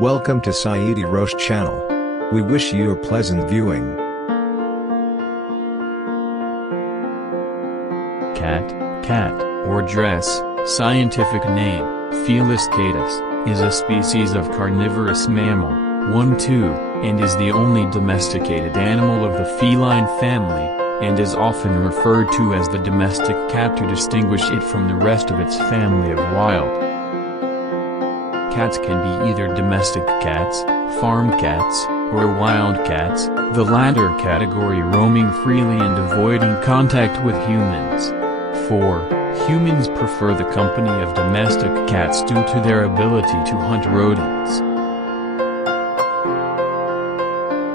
Welcome to Saidi Roast channel. We wish you a pleasant viewing. Cat, or dress, scientific name, Felis catus, is a species of carnivorous mammal, 1-2, and is the only domesticated animal of the feline family, and is often referred to as the domestic cat to distinguish it from the rest of its family of wild. Cats can be either domestic cats, farm cats, or wild cats, the latter category roaming freely and avoiding contact with humans. 4. Humans prefer the company of domestic cats due to their ability to hunt rodents.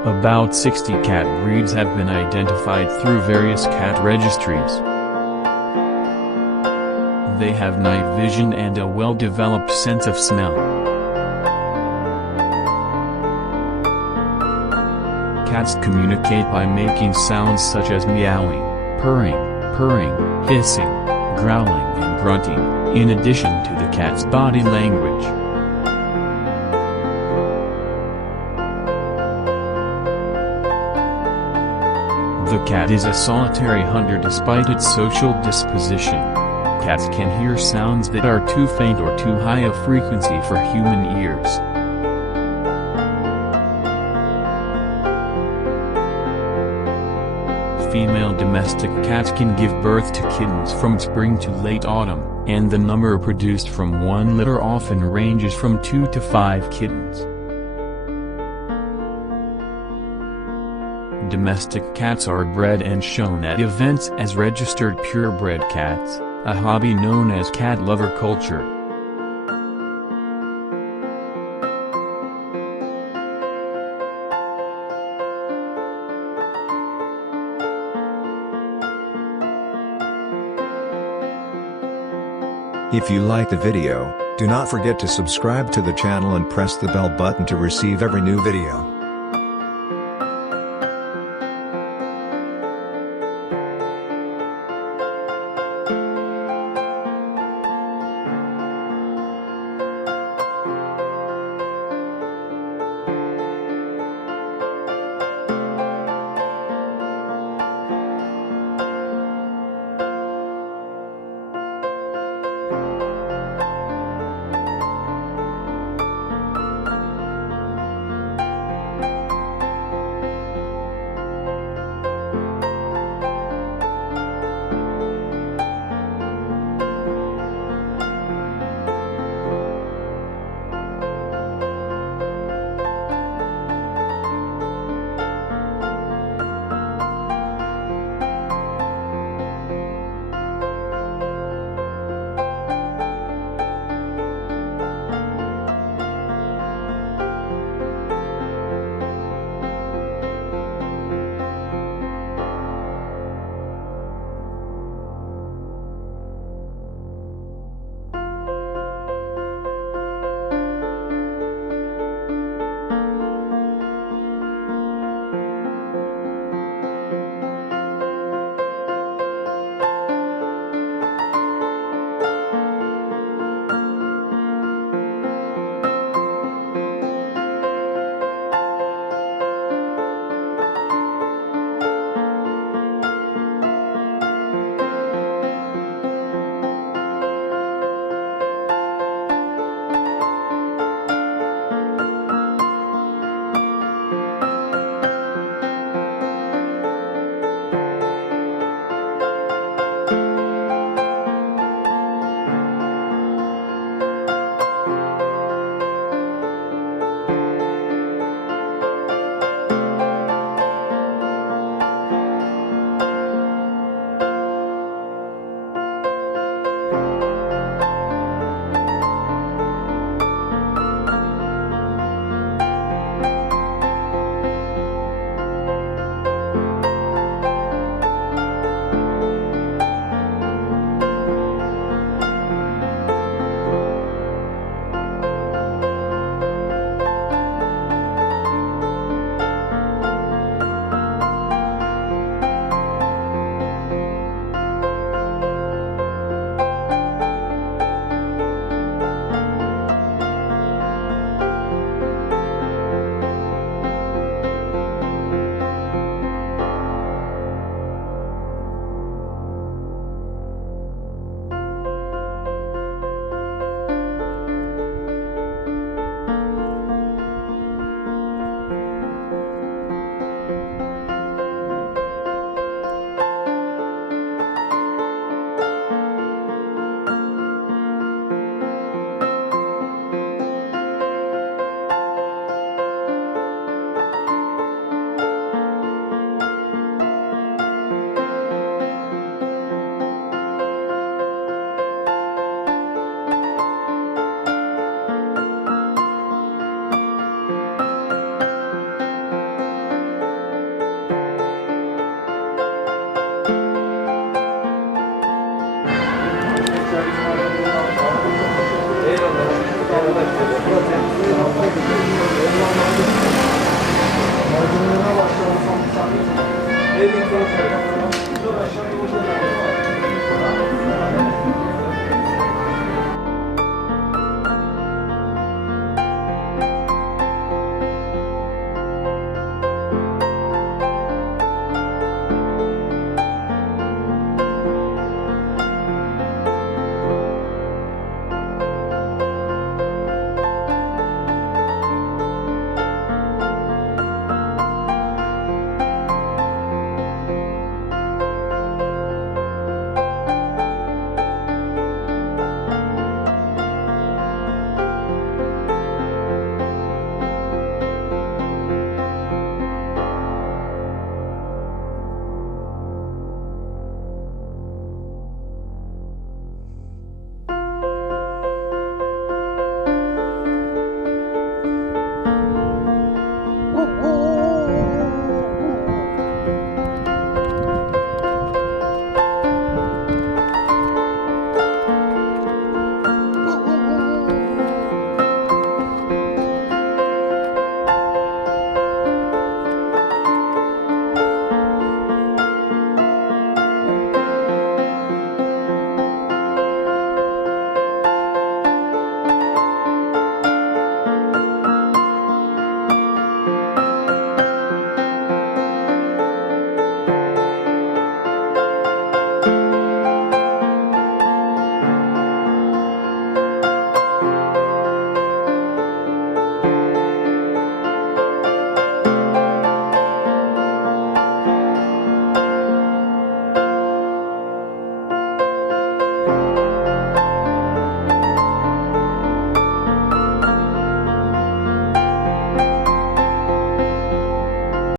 About 60 cat breeds have been identified through various cat registries. They have night vision and a well-developed sense of smell. Cats communicate by making sounds such as meowing, purring, hissing, growling and grunting, in addition to the cat's body language. The cat is a solitary hunter despite its social disposition. Cats can hear sounds that are too faint or too high a frequency for human ears. Female domestic cats can give birth to kittens from spring to late autumn, and the number produced from one litter often ranges from 2 to 5 kittens. Domestic cats are bred and shown at events as registered purebred cats, a hobby known as cat lover culture. If you like the video, do not forget to subscribe to the channel and press the bell button to receive every new video. Thank you.